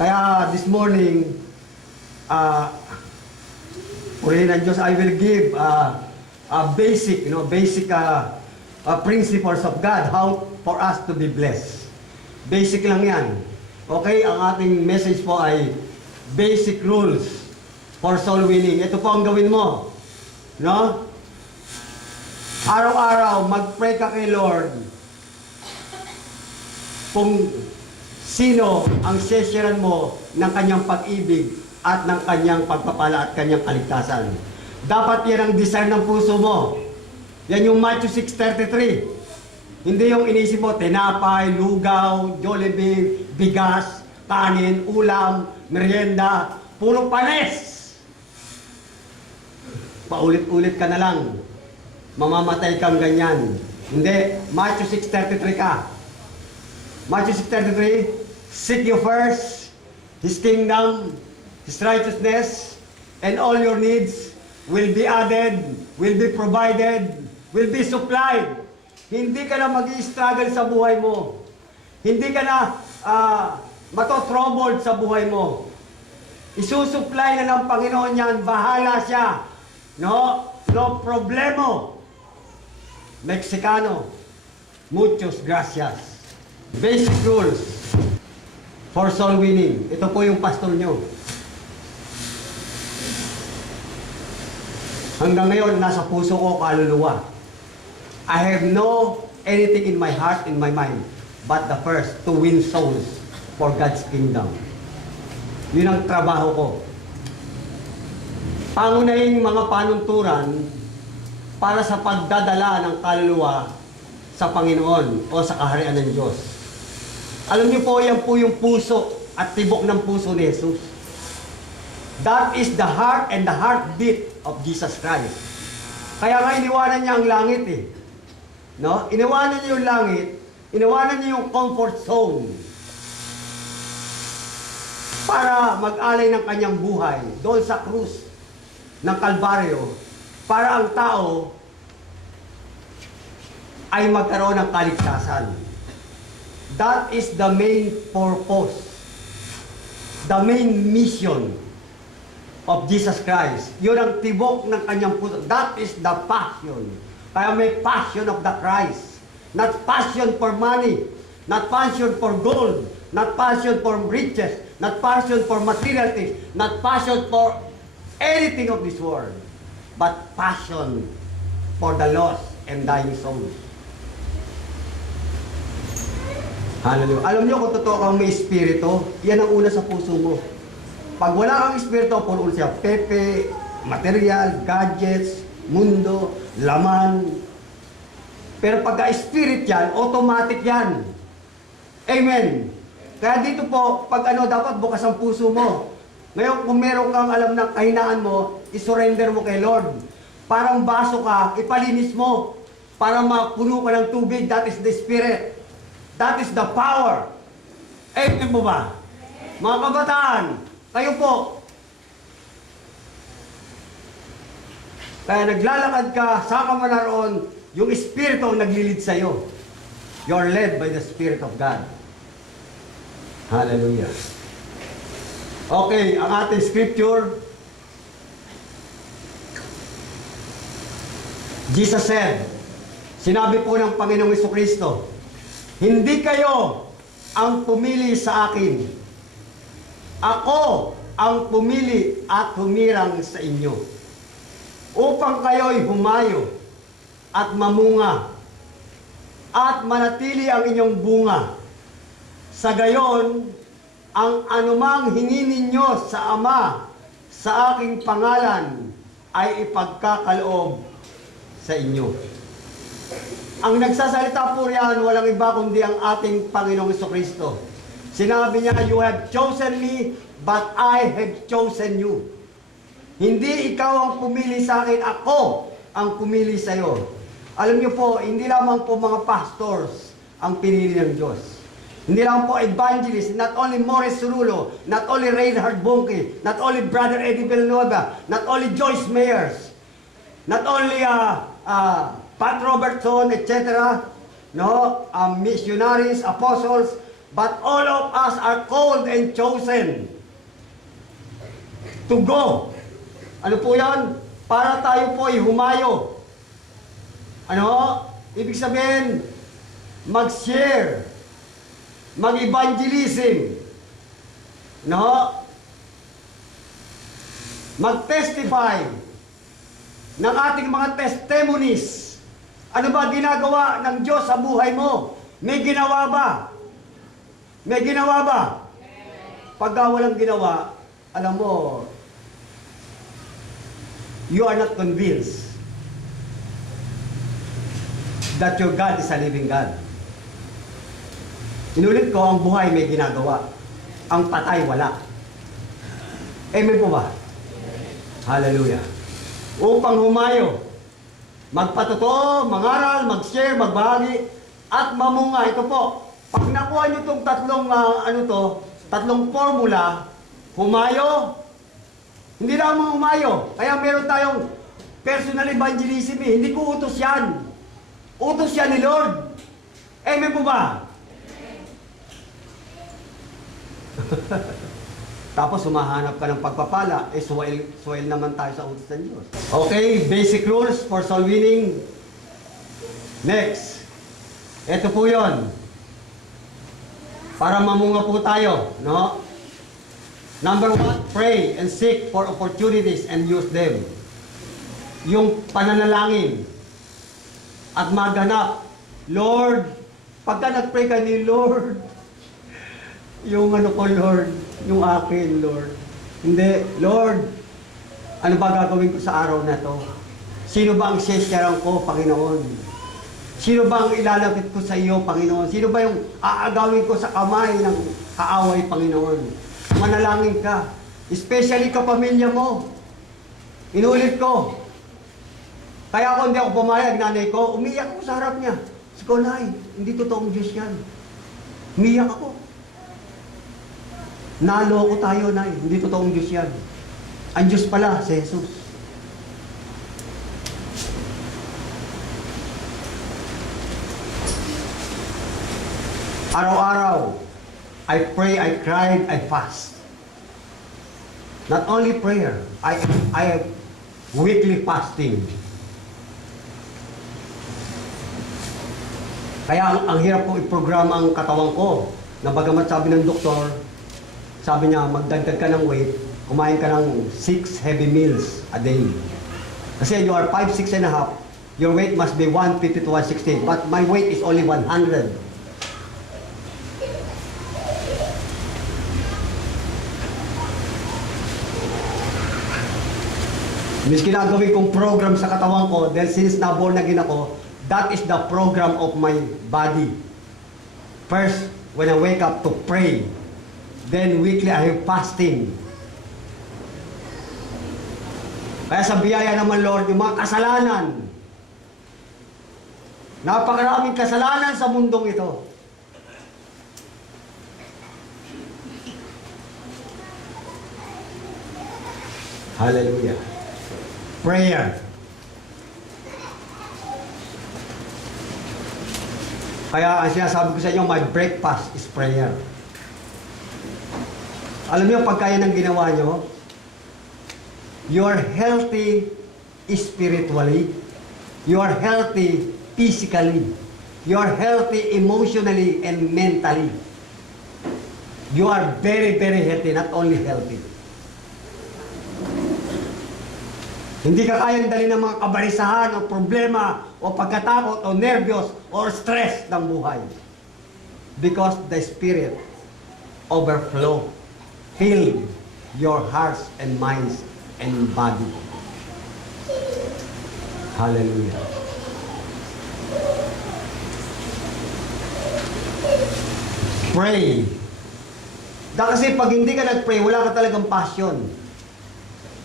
Kaya this morning, purihin ng Diyos, I will give basic, principles of God, how for us to be blessed. Basic lang yan. Okay, ang ating message po ay basic rules for soul winning. Ito po ang gawin mo. No? Araw-araw, mag-pray ka kay Lord kung sino ang sesyaran mo ng kanyang pag-ibig at ng kanyang pagpapala at kanyang kaligtasan. Dapat yan ang desire ng puso mo. Yan yung Matthew 6:33. Hindi yung inisip mo, tinapay, lugaw, Jollibee, bigas, kanin, ulam, merienda, puro panis. Paulit-ulit ka na lang. Mamamatay kang ganyan. Hindi, Matthew 6:33 ka. Matthew 6:33, seek you first His kingdom, His righteousness, and all your needs will be added, will be provided, will be supplied. Hindi ka na mag-i-struggle sa buhay mo. Hindi ka na matotroubled sa buhay mo. Isusupply na ng Panginoon yan. Bahala siya. No? No problemo. Mexicano. Muchos gracias. Basic rules for soul winning. Ito po yung pastor nyo. Hanggang ngayon, nasa puso ko kaluluwa. I have no anything in my heart, in my mind, but the first, to win souls for God's kingdom. Yun ang trabaho ko. Pangunahing mga panunturan para sa pagdadala ng kaluluwa sa Panginoon o sa kaharian ng Diyos. Alam niyo po, yan po yung puso at tibok ng puso ni Jesus. That is the heart and the heartbeat of Jesus Christ. Kaya nga iniwanan niya ang langit eh. No? Iniwanan niya yung langit, iniwanan niya yung comfort zone para mag-alay ng kanyang buhay doon sa krus ng Kalbaryo para ang tao ay magkaroon ng kaligtasan. That is the main purpose, the main mission of Jesus Christ. Yun ang tibok ng kanyang puso. That is the passion. Kaya may passion of the Christ. Not passion for money, not passion for gold, not passion for riches, not passion for material things, not passion for anything of this world, but passion for the lost and dying souls. Hallelujah. Alam niyo kung totoo kang may espiritu, yan ang una sa puso mo. Pag wala kang espiritu, puro siya pepe, material, gadgets, mundo, laman. Pero pagka-spirit yan, automatic yan. Amen. Kaya dito po, pag dapat bukas ang puso mo. Ngayon, kung meron kang alam ng kahinaan mo, isurrender mo kay Lord. Parang baso ka, ipalinis mo. Para mapuno ka ng tubig, that is the Spirit. That is the power. Amen mo ba? Mga kabataan, kayo po, kaya naglalakad ka, saan ka man naroon, yung Espiritu ang naglilid sa'yo. You're led by the Spirit of God. Hallelujah. Okay, ang ating scripture, Jesus said, sinabi po ng Panginoong Jesucristo, hindi kayo ang pumili sa akin. Ako ang pumili at humirang sa inyo, upang kayo'y humayo at mamunga at manatili ang inyong bunga. Sa gayon, ang anumang hingi ninyo sa Ama sa aking pangalan ay ipagkakaloob sa inyo. Ang nagsasalita po riyan, walang iba kundi ang ating Panginoong Jesucristo. Sinabi niya, you have chosen me, but I have chosen you. Hindi ikaw ang pumili sa akin, ako ang pumili sa iyo. Alam niyo po, hindi lamang po mga pastors ang pinili ng Diyos. Hindi lamang po evangelists, not only Morris Cerulo, not only Reinhard Bonnke, not only Brother Eddie Villanueva, not only Joyce Meyers, not only Pat Robertson, etc. No, missionaries, apostles, but all of us are called and chosen to go. Ano po yan? Para tayo po ay humayo. Ano? Ibig sabihin, mag-share, mag-evangelism, no? Mag-testify ng ating mga testimonies. Ano ba ginagawa ng Diyos sa buhay mo? May ginawa ba? May ginawa ba? Pagka walang ginawa, alam mo, you are not convinced that your God is a living God. Inulit ko, ang buhay may ginagawa. Ang patay, wala. Amen po ba? Hallelujah. Upang humayo, magpatotoo, mangaral, mag-share, magbahagi, at mamunga. Ito po, pag nakuha nyo itong tatlong formula, humayo, hindi lang humayo. Kaya meron tayong personal evangelism eh. Hindi ko utos yan. Utos yan ni Lord. Amen po ba? Tapos humahanap ka ng pagpapala, eh swell naman tayo sa utos ng Diyos. Okay, basic rules for soul winning. Next. Ito po yon. Para mamunga po tayo, no? Number 1, pray and seek for opportunities and use them. Yung pananalangin at maghanap. Lord, pagka nag-pray ka ni Lord, yung ano ko, Lord, yung akin, Lord. Hindi, Lord, ano ba gagawin ko sa araw na to? Sino ba ang sesyaran ko, Panginoon? Sino ba ang ilalapit ko sa iyo, Panginoon? Sino ba yung aagawin ko sa kamay ng kaaway, Panginoon? Manalangin ka. Especially kapamilya mo. Inulit ko. Kaya ako hindi ako pumayag, nanay ko, umiyak ako sa harap niya. Sabi ko, Nay, hindi totoong Diyos yan. Umiyak ako. Naloko tayo, Nay. Hindi totoong Diyos yan. Ang Diyos pala, si Jesus. Araw-araw, I pray, I cried, I fast. Not only prayer, I have weekly fasting. Kaya ang hirap ko i-programa ang katawan ko. Na bagamat sabi ng doktor, sabi niya, magdagdag ka ng weight, kumain ka ng 6 heavy meals a day. Kasi you are 5, 6 and a half, your weight must be 150 to 160. But my weight is only 100. Miss ginagawin kong program sa katawan ko, dahil since na-born again ako, that is the program of my body. First, when I wake up to pray, then weekly I have fasting. Kaya sa biyaya naman, Lord, yung mga kasalanan, napakaraming kasalanan sa mundong ito. Hallelujah. Prayer. Kaya ang sinasabi ko sa inyo, my breakfast is prayer. Alam niyo, pag kaya ng ginawa nyo, you are healthy spiritually, you are healthy physically, you are healthy emotionally and mentally. You are very, very healthy, not only healthy. Hindi ka kayang dali ng mga kabarisahan o problema o pagkatakot o nervyos o stress ng buhay. Because the Spirit overflow, fill your hearts and minds and body. Hallelujah. Pray. Kasi pag hindi ka nag-pray, wala ka talagang passion.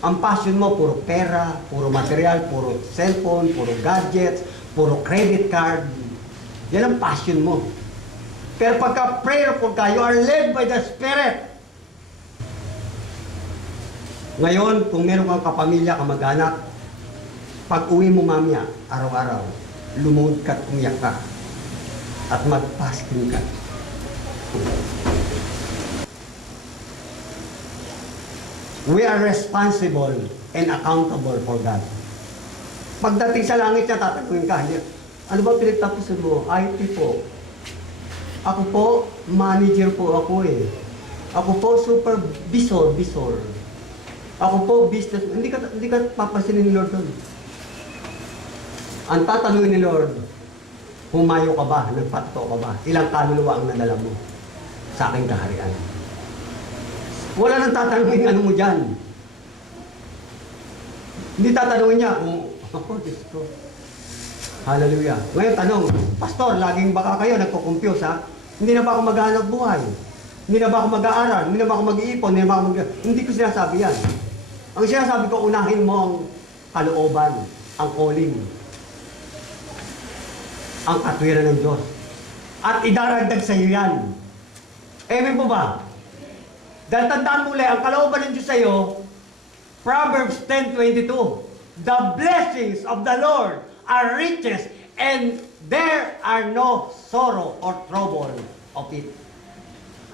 Ang passion mo, puro pera, puro material, puro cellphone, puro gadgets, puro credit card. Yan ang passion mo. Pero pagka prayerful ka, you are led by the Spirit. Ngayon, kung meron kang kapamilya, kamag-anak, pag uwi mo mamaya, araw-araw, lumuhod ka at umiyak ka. At mag-fasting ka. We are responsible and accountable for God. Pagdating sa langit niya, tatanungin ka, ano ba pinagtapusan mo? IT po. Ako po, manager po ako eh. Ako po, supervisor. Ako po, business. Hindi ka papansinin ni Lord doon. Ang tatanungin ni Lord, humayo ka ba? Nagpatto ka ba? Ilang kaluluwa ang nadala mo sa aking kaharian? Wala nang tatanungin ano mo dyan. Hindi tatanungin niya kung, ako, Diyos ko. Hallelujah. Ngayon tanong, Pastor, laging baka kayo nagko-confuse ha? Hindi na ba ako maghahanap buhay? Hindi na ba ako mag-aaral? Hindi na ba ako mag-iipon? Hindi ko sinasabi yan. Ang sinasabi ko, unahin mo ang kalooban, ang calling, ang katwiran ng Diyos. At idaragdag sa iyo yan. Amen po ba? Dahil tandaan mo ulit, ang kalooban ng Diyos sa iyo, Proverbs 10:22, the blessings of the Lord are riches, and there are no sorrow or trouble of it.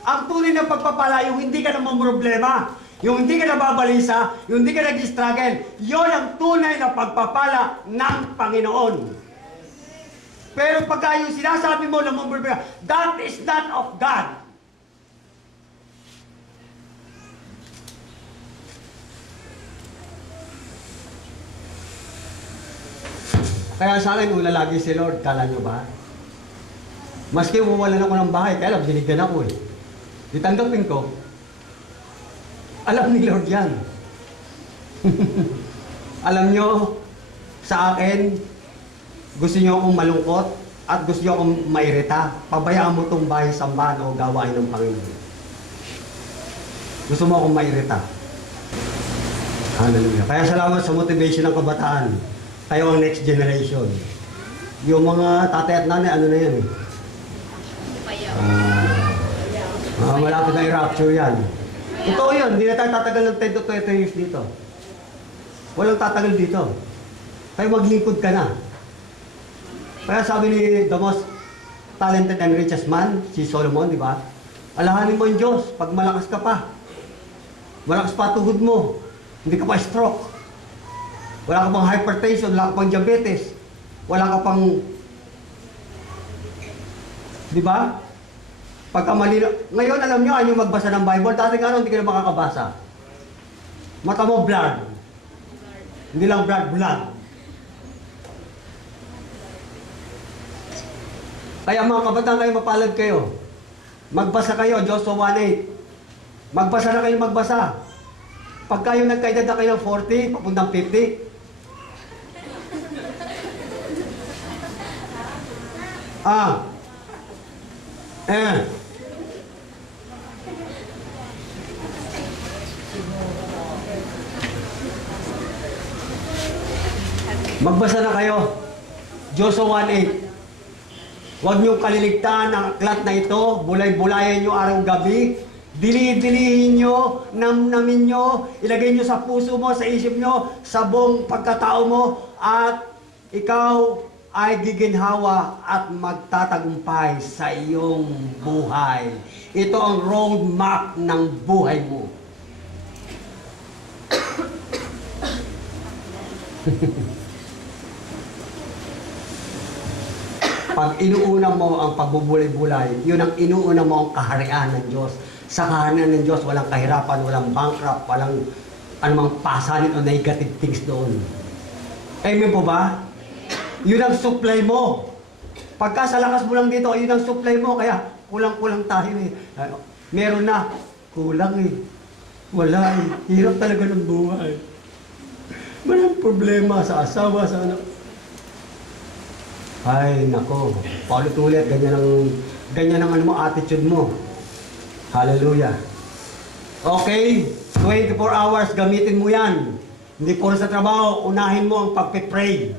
Ang tunay na pagpapala, yung hindi ka naman problema, yung hindi ka nababalisa, yung hindi ka nag-struggle, yon ang tunay na pagpapala ng Panginoon. Pero pagka yung sinasabi mo na problema, that is not of God. Kaya sa akin, ulalagi si Lord, kala nyo ba? Maski mawalan ako ng bahay, kaya alam, binigyan ako eh. Ditanggapin ko. Alam ni Lord yan. Alam nyo, sa akin, gusto nyo akong malungkot at gusto nyo akong mairita. Pabayaan mo itong bahay sambahan o gawain ng Panginoon. Gusto mo akong mairita. Hallelujah. Kaya salamat sa motivation ng kabataan. Tayo ang next generation. Yung mga tatay at nanay, ano na yan eh? Malapit na i-rapture yan. Totoo yun, hindi na tayo tatagal ng 10 to 20 years dito. Walang tatagal dito. Tayo maglingkod ka na. Kaya sabi ni the most talented and richest man, si Solomon, di ba? Alahanin mo yung Diyos, pag malakas ka pa. Malakas pa tuhod mo. Hindi ka pa stroke. Wala ka pang hypertension, wala ka pang diabetes, wala ka pang... Di ba? Pagka malino... Ngayon, alam nyo, ayaw magbasa ng Bible. Dati nga hindi ka na makakabasa. Mata mo, blood. Hindi lang blood. Kaya mga kabataan kayo, mapalad kayo. Magbasa kayo, Joshua 1:8. Magbasa na kayo, magbasa. Pagka yung nagkaedad na kayo ng 40, papuntang 50, magbasa na kayo. Joshua 1:8. Huwag niyong kaliligtaan ang aklat na ito, bulay-bulayan niyo araw-gabi, dili-dilihin nyo, namnamin nyo, ilagay nyo sa puso mo, sa isip nyo, sa buong pagkatao mo, at ikaw ay giginhawa at magtatagumpay sa iyong buhay. Ito ang road map ng buhay mo. Pag inuuna mo ang pagbubulay-bulay, yun ang inuuna mo ang kaharian ng Diyos. Sa kaharian ng Diyos, walang kahirapan, walang bankrupt, walang anumang pasanin o negative things doon. Amen po ba? Yun ang supply mo. Pagka sa lakas mo lang dito, yun ang supply mo. Kaya kulang-kulang tayo eh. Meron na, kulang eh. Wala eh. Hirap talaga ng buhay. Maraming problema sa asawa, sa anak. Ay, nako. Paulit-ulit, ganyan ang ano mo, attitude mo. Hallelujah. Okay, 24 hours, gamitin mo yan. Hindi puro sa trabaho, unahin mo ang pagpe-pray.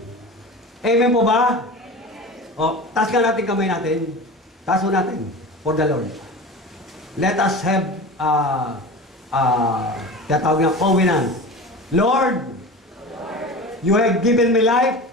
Amen po ba? O, taas ka natin kamay natin. Taas mo natin for the Lord. Let us have tinatawag ng covenant. Lord, you have given me life.